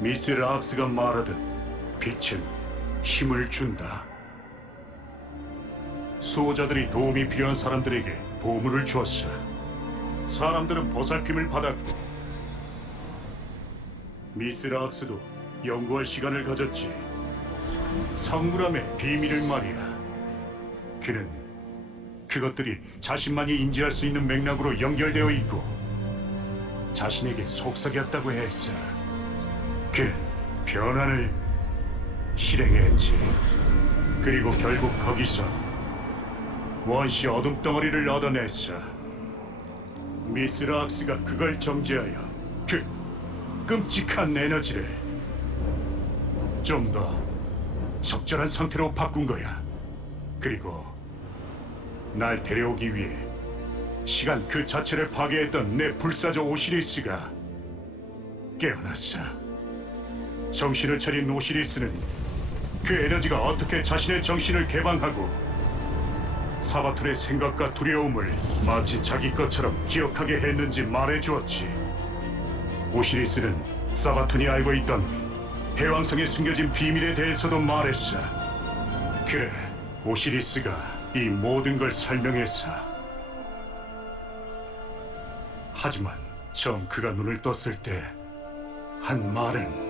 미스 락스가 말하듯 빛은 힘을 준다. 수호자들이 도움이 필요한 사람들에게 보물을 주었어. 사람들은 보살핌을 받았고 미스 락스도 연구할 시간을 가졌지. 성물함의 비밀을 말이야. 그는 그것들이 자신만이 인지할 수 있는 맥락으로 연결되어 있고 자신에게 속삭였다고 했어. 그는 변환을 실행했지. 그리고 결국 거기서 원시 어둠 덩어리를 얻어냈어. 미스 락스가 그걸 정지하여 그 끔찍한 에너지를 좀 더 적절한 상태로 바꾼 거야. 그리고 날 데려오기 위해 시간 그 자체를 파괴했던 내 불사조 오시리스가 깨어났어. 정신을 차린 오시리스는 그 에너지가 어떻게 자신의 정신을 개방하고 사바툴의 생각과 두려움을 마치 자기 것처럼 기억하게 했는지 말해주었지. 오시리스는 사바툰이 알고 있던 해왕성에 숨겨진 비밀에 대해서도 말했어. 그래, 오시리스가 이 모든 걸 설명했어. 하지만 처음 그가 눈을 떴을 때 한 말은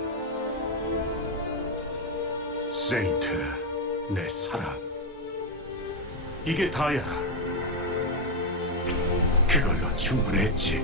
세인트, 내 사랑. 이게 다야. 그걸로 충분했지.